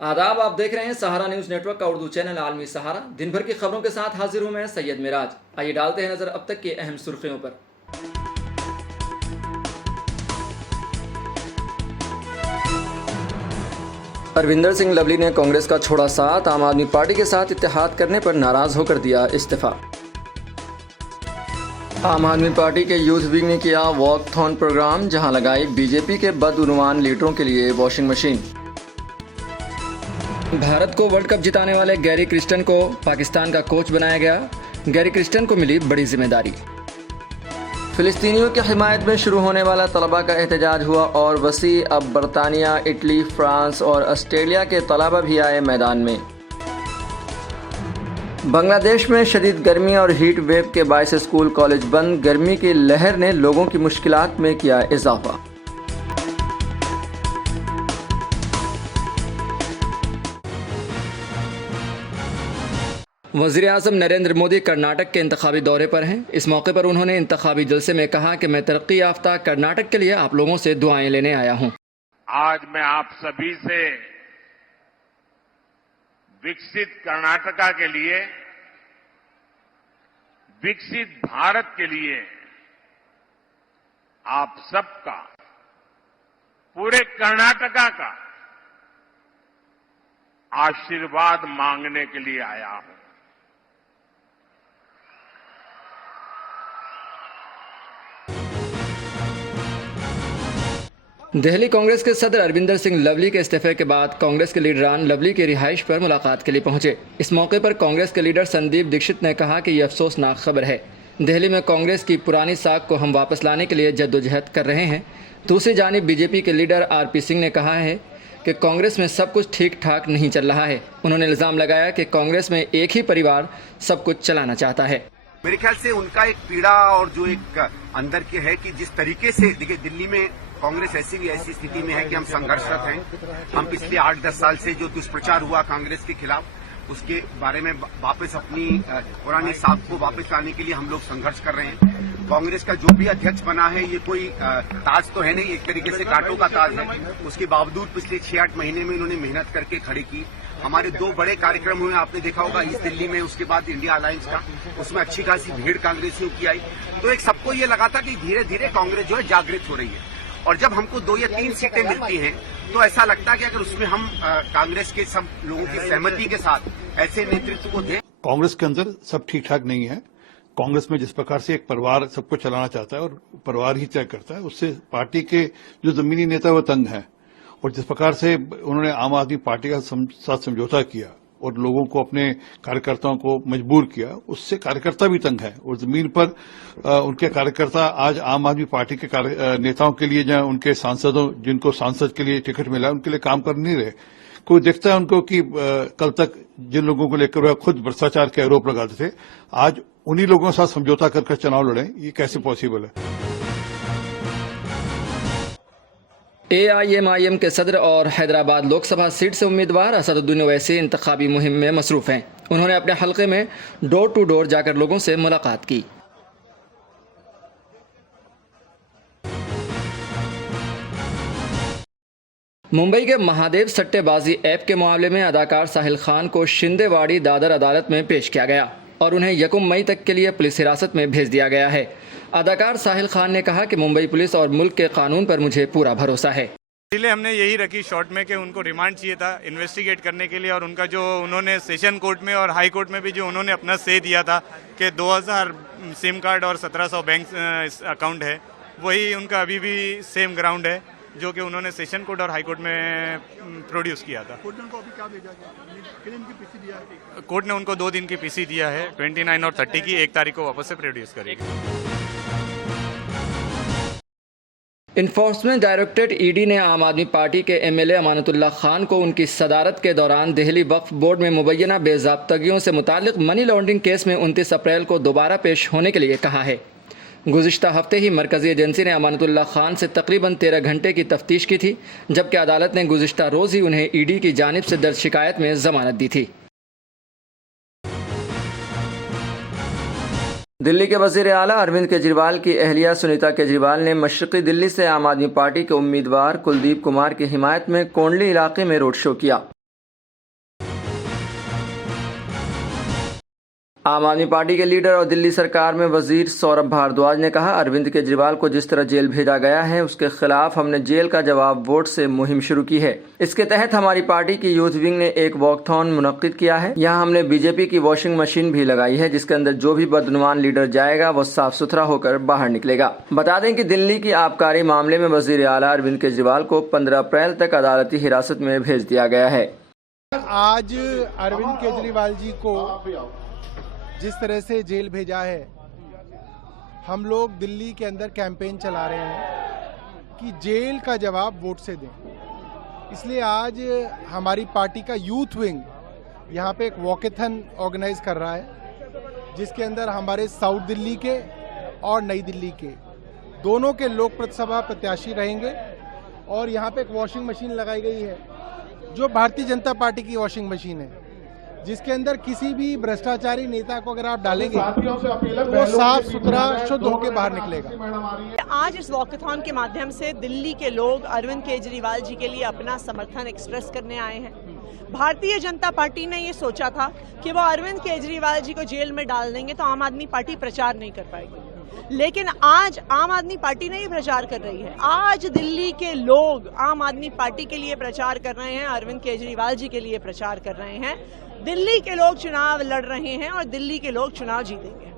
आदाब, आप देख रहे हैं सहारा न्यूज़ नेटवर्क का उर्दू चैनल आलमी सहारा। दिन भर की खबरों के साथ हाजिर हूं मैं सैयद मिराज। आइए डालते हैं नजर अब तक की अहम सुर्खियों पर। अरविंदर सिंह लवली ने कांग्रेस का छोड़ा साथ, आम आदमी पार्टी के साथ इत्तेहाद करने पर नाराज होकर दिया इस्तीफा। आम आदमी पार्टी के यूथ विंग ने किया वॉकथॉन प्रोग्राम, जहां लगाई बीजेपी के बदउनवान लीडरों के लिए वॉशिंग मशीन। भारत को वर्ल्ड कप जिताने वाले गैरी क्रिस्टन को पाकिस्तान का कोच बनाया गया। गैरी क्रिस्टन को मिली बड़ी जिम्मेदारी। फिलिस्तीनियों की हिमायत में शुरू होने वाला तलबा का एहतजाज हुआ और वसी। अब बरतानिया, इटली, फ्रांस और ऑस्ट्रेलिया के तलबा भी आए मैदान में। बांग्लादेश में शदीद गर्मी और हीट वेव के बायस स्कूल कॉलेज बंद। गर्मी की लहर ने लोगों की मुश्किलात में किया इजाफा। वज़ीर आज़म नरेंद्र मोदी कर्नाटक के इंतखाबी दौरे पर हैं। इस मौके पर उन्होंने इंतखाबी जलसे में कहा कि मैं तरक्की याफ्ता कर्नाटक के लिए आप लोगों से दुआएं लेने आया हूं। आज मैं आप सभी से विकसित कर्नाटका के लिए, विकसित भारत के लिए आप सबका, पूरे कर्नाटका का आशीर्वाद मांगने के लिए आया हूं। दिल्ली कांग्रेस के सदर अरविंदर सिंह लवली के इस्तीफे के बाद कांग्रेस के लीडरान लवली की रिहाइश पर मुलाकात के लिए पहुंचे। इस मौके पर कांग्रेस के लीडर संदीप दीक्षित ने कहा कि यह अफसोसनाक खबर है। दिल्ली में कांग्रेस की पुरानी साख को हम वापस लाने के लिए जद्दोजहद कर रहे हैं। दूसरी जानिब बीजेपी के लीडर आरपी सिंह ने कहा है कि कांग्रेस में सब कुछ ठीक ठाक नहीं चल रहा है। उन्होंने इल्जाम लगाया कि कांग्रेस में एक ही परिवार सब कुछ चलाना चाहता है। मेरे ख्याल से उनका एक पीड़ा और जो एक अंदर के है कि जिस तरीके से देखिए, दिल्ली में कांग्रेस ऐसी स्थिति में है कि हम संघर्षरत हैं। हम पिछले 8-10 साल से जो दुष्प्रचार हुआ कांग्रेस के खिलाफ, उसके बारे में वापस अपनी पुरानी साख को वापस लाने के लिए हम लोग संघर्ष कर रहे हैं। कांग्रेस का जो भी अध्यक्ष बना है, ये कोई ताज तो है नहीं, एक तरीके से कांटों का ताज है। उसके बावजूद पिछले 6-8 महीने में इन्होंने मेहनत करके खड़ी की। हमारे 2 बड़े कार्यक्रम हुए, आपने देखा होगा, ईस्ट दिल्ली में, उसके बाद इंडिया अलायंस का, उसमें अच्छी खासी भीड़ कांग्रेसियों की आई। तो एक सबको ये लगा था कि धीरे धीरे कांग्रेस जो है जागृत हो रही है। और जब हमको 2 या 3 सीटें मिलती हैं तो ऐसा लगता है कि अगर उसमें हम कांग्रेस के सब लोगों की सहमति के साथ ऐसे नेतृत्व को दें। कांग्रेस के अंदर सब ठीक ठाक नहीं है। कांग्रेस में जिस प्रकार से एक परिवार सबको चलाना चाहता है और परिवार ही तय करता है, उससे पार्टी के जो जमीनी नेता वो तंग हैं। और जिस प्रकार से उन्होंने आम आदमी पार्टी का साथ समझौता किया और लोगों को, अपने कार्यकर्ताओं को मजबूर किया, उससे कार्यकर्ता भी तंग है। और जमीन पर उनके कार्यकर्ता आज आम आदमी पार्टी के नेताओं के लिए, जहां उनके सांसदों, जिनको सांसद के लिए टिकट मिला, उनके लिए काम कर नहीं रहे। कोई देखता है उनको कि कल तक जिन लोगों को लेकर वह खुद भ्रष्टाचार के आरोप लगाते थे, आज उन्हीं लोगों के साथ समझौता कर चुनाव लड़े। ये कैसे पॉसिबल है? AIMIM के सदर और हैदराबाद लोकसभा सीट से उम्मीदवार असदुद्दीन ओवैसी इंतखाबी मुहिम में मसरूफ हैं। उन्होंने अपने हलके में डोर टू डोर जाकर लोगों से मुलाकात की। मुंबई के महादेव सट्टेबाजी ऐप के मामले में अदाकार साहिल खान को शिंदेवाड़ी दादर अदालत में पेश किया गया और उन्हें 1 मई तक के लिए पुलिस हिरासत में भेज दिया गया है। अदाकार साहिल खान ने कहा कि मुंबई पुलिस और मुल्क के कानून पर मुझे पूरा भरोसा है। इसलिए हमने यही रखी शॉर्ट में कि उनको रिमांड चाहिए था इन्वेस्टिगेट करने के लिए, और उनका जो उन्होंने सेशन कोर्ट में और हाई कोर्ट में भी जो उन्होंने अपना से दिया था कि 2000 सिम कार्ड और 1700 बैंक अकाउंट है, वही उनका अभी भी सेम ग्राउंड है जो कि उन्होंने सेशन कोर्ट और हाई कोर्ट में प्रोड्यूस किया था। कोर्ट ने उनको अभी क्या भेजा गया? कितने दिन की पीसी दिया है? कोर्ट ने उनको 2 दिन की पीसी दिया है, 29 और 30 की, 1 तारीख को वापस से प्रोड्यूस करेगी। इन्फोर्समेंट डायरेक्टरेट ED ने आम आदमी पार्टी के MLA अमानतुल्लाह खान को उनकी सदारत के दौरान दिल्ली वक्फ बोर्ड में मुबैना बेज़ाब्तगियों से मुताल्लिक मनी लॉन्ड्रिंग केस में 29 अप्रैल को दोबारा पेश होने के लिए कहा है। गुज़िश्ता हफ्ते ही मरकज़ी एजेंसी ने अमानतुल्लाह खान से तकरीबन 13 घंटे की तफ्तीश की थी, जबकि अदालत ने गुज़िश्ता रोज़ ही उन्हें ED की जानिब से दर्ज शिकायत में ज़मानत दी थी। दिल्ली के वज़ीर आला अरविंद केजरीवाल की अहलिया सुनीता केजरीवाल ने मशरक़ी दिल्ली से आम आदमी पार्टी के उम्मीदवार कुलदीप कुमार की हिमायत में कोंडली इलाके में रोड शो किया। आम आदमी पार्टी के लीडर और दिल्ली सरकार में वजीर सौरभ भारद्वाज ने कहा, अरविंद केजरीवाल को जिस तरह जेल भेजा गया है उसके खिलाफ हमने जेल का जवाब वोट से मुहिम शुरू की है। इसके तहत हमारी पार्टी की यूथ विंग ने एक वॉकथॉन मुनक्किद किया है। यहाँ हमने बीजेपी की वॉशिंग मशीन भी लगाई है, जिसके अंदर जो भी बदनुमान लीडर जाएगा वो साफ सुथरा होकर बाहर निकलेगा। बता दें कि दिल्ली की आबकारी मामले में वजीर आला अरविंद केजरीवाल को 15 अप्रैल तक अदालती हिरासत में भेज दिया गया है। आज अरविंद केजरीवाल जी को जिस तरह से जेल भेजा है, हम लोग दिल्ली के अंदर कैंपेन चला रहे हैं कि जेल का जवाब वोट से दें। इसलिए आज हमारी पार्टी का यूथ विंग यहाँ पे एक वॉकेथन ऑर्गेनाइज कर रहा है, जिसके अंदर हमारे साउथ दिल्ली के और नई दिल्ली के दोनों के लोक सभा प्रत्याशी रहेंगे। और यहाँ पे एक वॉशिंग मशीन लगाई गई है जो भारतीय जनता पार्टी की वॉशिंग मशीन है, जिसके अंदर किसी भी भ्रष्टाचारी नेता को अगर आप डालेंगे तो वो साफ सुथरा शुद्ध होकर बाहर निकलेगा। आज इस वॉकथॉन के माध्यम से दिल्ली के लोग अरविंद केजरीवाल जी के लिए अपना समर्थन एक्सप्रेस करने आए हैं। भारतीय जनता पार्टी ने ये सोचा था कि वो अरविंद केजरीवाल जी को जेल में डाल देंगे तो आम आदमी पार्टी प्रचार नहीं कर पाएगी, लेकिन आज आम आदमी पार्टी नहीं प्रचार कर रही है। आज दिल्ली के लोग आम आदमी पार्टी के लिए प्रचार कर रहे हैं, अरविंद केजरीवाल जी के लिए प्रचार कर रहे हैं। दिल्ली के लोग चुनाव लड़ रहे हैं और दिल्ली के लोग चुनाव जीतेंगे।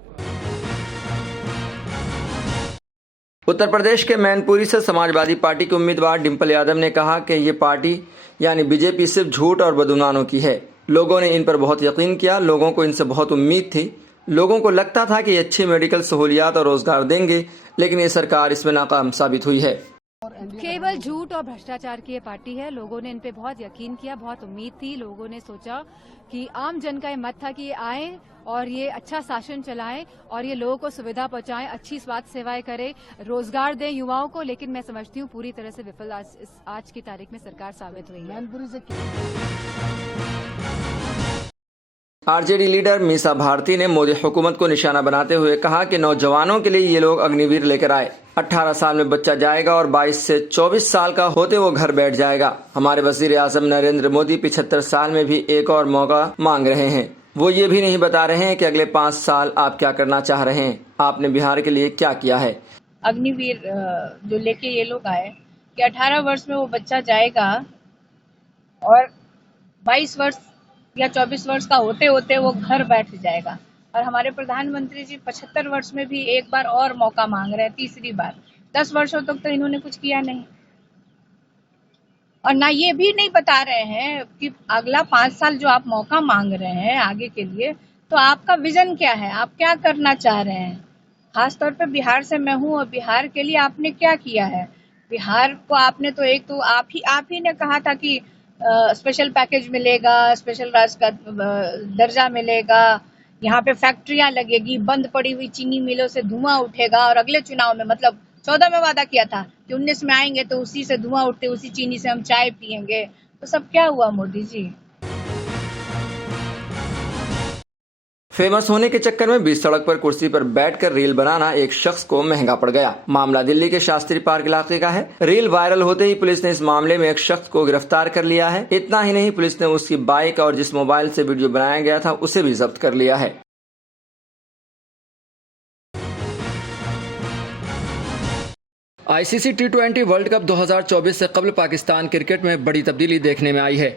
उत्तर प्रदेश के मैनपुरी से समाजवादी पार्टी के उम्मीदवार डिंपल यादव ने कहा कि ये पार्टी यानी बीजेपी सिर्फ झूठ और बदगुमानों की है। लोगों ने इन पर बहुत यकीन किया, लोगों को इनसे बहुत उम्मीद थी। लोगों को लगता था कि ये अच्छी मेडिकल सहूलियात और रोजगार देंगे, लेकिन ये सरकार इसमें नाकाम साबित हुई है। केवल झूठ और भ्रष्टाचार की ये पार्टी है। लोगों ने इन पे बहुत यकीन किया, बहुत उम्मीद थी। लोगों ने सोचा कि आम जन का ये मत था कि ये आए और ये अच्छा शासन चलाएं और ये लोगों को सुविधा पहुंचाएं, अच्छी स्वास्थ्य सेवाएं करें, रोजगार दें युवाओं को। लेकिन मैं समझती हूँ पूरी तरह से विफल आज की तारीख में सरकार साबित हुई है। आरजेडी लीडर मीसा भारती ने मोदी हुकूमत को निशाना बनाते हुए कहा कि नौजवानों के लिए ये लोग अग्निवीर लेकर आए। 18 साल में बच्चा जाएगा और 22 से 24 साल का होते वो घर बैठ जाएगा। हमारे वजीर आजम नरेंद्र मोदी 75 साल में भी एक और मौका मांग रहे हैं। वो ये भी नहीं बता रहे हैं कि अगले 5 साल आप क्या करना चाह रहे हैं, आपने बिहार के लिए क्या किया है। अग्निवीर जो लेके ये लोग आए कि 18 वर्ष में वो बच्चा जाएगा और 22 वर्ष या 24 वर्ष का होते होते वो घर बैठ जाएगा। और हमारे प्रधानमंत्री जी 75 वर्ष में भी एक बार और मौका मांग रहे हैं, तीसरी बार। 10 वर्षों तक तो इन्होंने कुछ किया नहीं और ना ये भी नहीं बता रहे हैं कि अगला 5 साल जो आप मौका मांग रहे हैं आगे के लिए, तो आपका विजन क्या है, आप क्या करना चाह रहे हैं। खासतौर पे बिहार से मैं हूँ और बिहार के लिए आपने क्या किया है। बिहार को आपने तो एक तो आप ही ने कहा था कि स्पेशल पैकेज मिलेगा, स्पेशल राज्य का दर्जा मिलेगा, यहाँ पे फैक्ट्रियां लगेगी, बंद पड़ी हुई चीनी मिलों से धुआं उठेगा। और अगले चुनाव में मतलब 14 में वादा किया था कि 19 में आएंगे तो उसी से धुआं उठते, उसी चीनी से हम चाय पियेंगे। तो सब क्या हुआ मोदी जी। फेमस होने के चक्कर में बीच सड़क पर कुर्सी पर बैठकर रील बनाना एक शख्स को महंगा पड़ गया। मामला दिल्ली के शास्त्री पार्क इलाके का है। रील वायरल होते ही पुलिस ने इस मामले में एक शख्स को गिरफ्तार कर लिया है। इतना ही नहीं, पुलिस ने उसकी बाइक और जिस मोबाइल से वीडियो बनाया गया था उसे भी जब्त कर लिया है। आईसीसी T20 वर्ल्ड कप 2024 से कबल पाकिस्तान क्रिकेट में बड़ी तब्दीली देखने में आई है।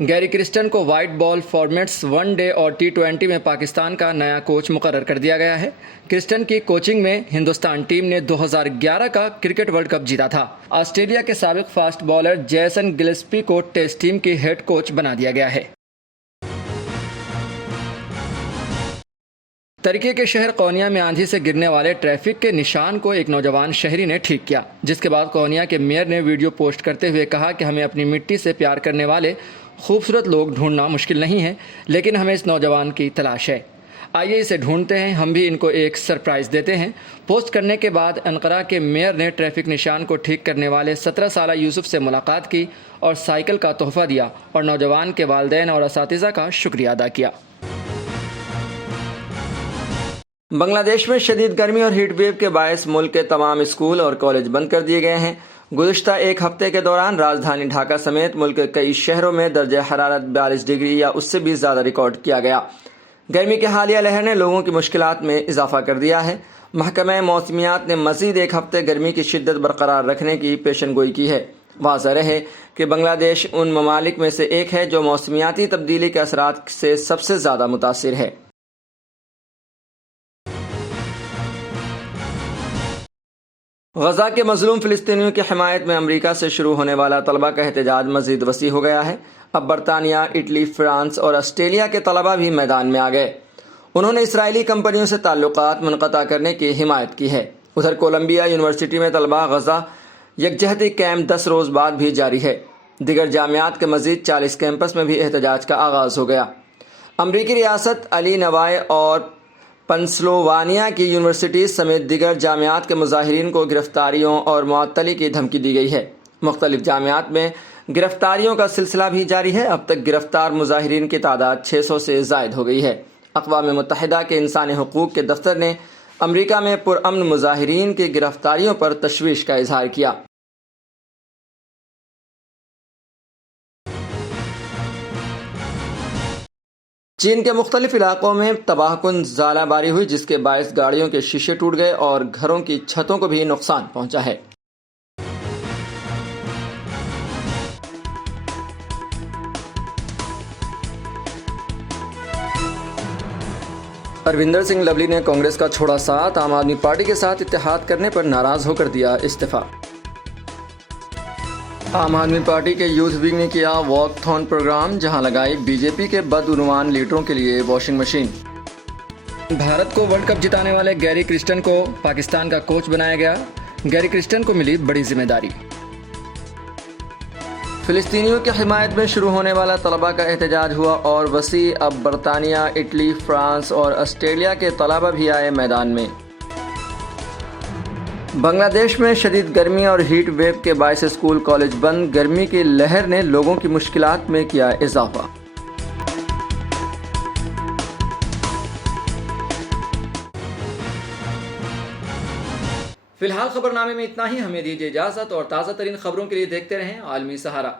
गैरी क्रिस्टन को वाइट बॉल फॉर्मेट्स वनडे और T20 में पाकिस्तान का नया कोच मुकर्रर कर दिया गया है। क्रिस्टन की कोचिंग में हिंदुस्तान टीम ने 2011 का क्रिकेट वर्ल्ड कप जीता था। ऑस्ट्रेलिया के साबिक फास्ट बॉलर जेसन गिल्स्पी को टेस्ट टीम की हेड कोच बना दिया गया है। तरीके के शहर कोनिया में आंधी से गिरने वाले ट्रैफिक के निशान को एक नौजवान शहरी ने ठीक किया, जिसके बाद कोनिया के मेयर ने वीडियो पोस्ट करते हुए कहा कि हमें अपनी मिट्टी से प्यार करने वाले खूबसूरत लोग ढूंढना मुश्किल नहीं है, लेकिन हमें इस नौजवान की तलाश है। आइए इसे ढूंढते हैं, हम भी इनको एक सरप्राइज़ देते हैं। पोस्ट करने के बाद अनकरा के मेयर ने ट्रैफिक निशान को ठीक करने वाले 17 साला यूसुफ से मुलाकात की और साइकिल का तोहफा दिया और नौजवान के वालिदैन और असातिज़ा का शुक्रिया अदा किया। बांग्लादेश में शदीद गर्मी और हीट वेव के बायस मुल्क के तमाम स्कूल और कॉलेज बंद कर दिए गए हैं। गुज़िश्ता एक हफ्ते के दौरान राजधानी ढाका समेत मुल्क के कई शहरों में दर्जा हरारत 42 डिग्री या उससे भी ज़्यादा रिकॉर्ड किया गया। गर्मी की हालिया लहर ने लोगों की मुश्किलात में इजाफा कर दिया है। महकमा मौसमियात ने मज़ीद एक हफ्ते गर्मी की शिद्दत बरकरार रखने की पेशनगोई की है। वाज़ह रहे कि बांग्लादेश उन ममालिक में से एक है जो मौसमियाती तब्दीली के असरात से सबसे ज़्यादा मुतासिर है। गजा के मजलूम फ़िलिस्तीनियों की हिमायत में अमरीका से शुरू होने वाला तलबा का एहतजाज मज़ीद वसी हो गया है। अब बरतानिया, इटली, फ्रांस और ऑस्ट्रेलिया के तलबा भी मैदान में आ गए। उन्होंने इसराइली कंपनियों से ताल्लुकात मुनक़ता करने की हिमायत की है। उधर कोलंबिया यूनिवर्सिटी में तलबा गजा यकजहती कैंप 10 रोज़ बाद भी जारी है। दिगर जामियात के मज़ीद 40 कैंपस में भी एहतजाज का आगाज़ हो गया। अमरीकी रियासत अली नवाई और पेंसिल्वानिया की यूनिवर्सिटी समेत दिगर जामियात के मुजाहिरीन को गिरफ्तारियों और मुअत्तली की धमकी दी गई है। मुख्तलिफ जामियात में गिरफ्तारियों का सिलसिला भी जारी है। अब तक गिरफ्तार मुजाहिरीन की तादाद 600 से ज़ायद हो गई है। अक़वाम मुत्तहिदा के इंसानी हुकूक़ के दफ्तर ने अमरीका में पुरअमन मुजाहिरीन की गिरफ्तारियों पर तशवीश का इजहार किया। चीन के मुख्तलिफ इलाकों में तबाहकुन ज़ालाबारी हुई, जिसके बायस गाड़ियों के शीशे टूट गए और घरों की छतों को भी नुकसान पहुंचा है। अरविंदर सिंह लवली ने कांग्रेस का छोड़ा साथ, आम आदमी पार्टी के साथ इत्तेहाद करने पर नाराज होकर दिया इस्तीफा। आम आदमी पार्टी के यूथ विंग ने किया वॉकथॉन प्रोग्राम, जहां लगाई बीजेपी के बदउनवान लीडरों के लिए वॉशिंग मशीन। भारत को वर्ल्ड कप जिताने वाले गैरी क्रिस्टन को पाकिस्तान का कोच बनाया गया। गैरी क्रिस्टन को मिली बड़ी जिम्मेदारी। फ़िलिस्तीनियों की हिमायत में शुरू होने वाला तलबा का एहतजाज हुआ और वसी। अब बरतानिया, इटली, फ्रांस और ऑस्ट्रेलिया के तलबा भी आए मैदान में। बांग्लादेश में शदीद गर्मी और हीट वेव के बायस स्कूल कॉलेज बंद। गर्मी की लहर ने लोगों की मुश्किलात में किया इजाफा। फिलहाल खबरनामे में इतना ही। हमें दीजिए इजाज़त और ताज़ा तरीन खबरों के लिए देखते रहें आलमी सहारा।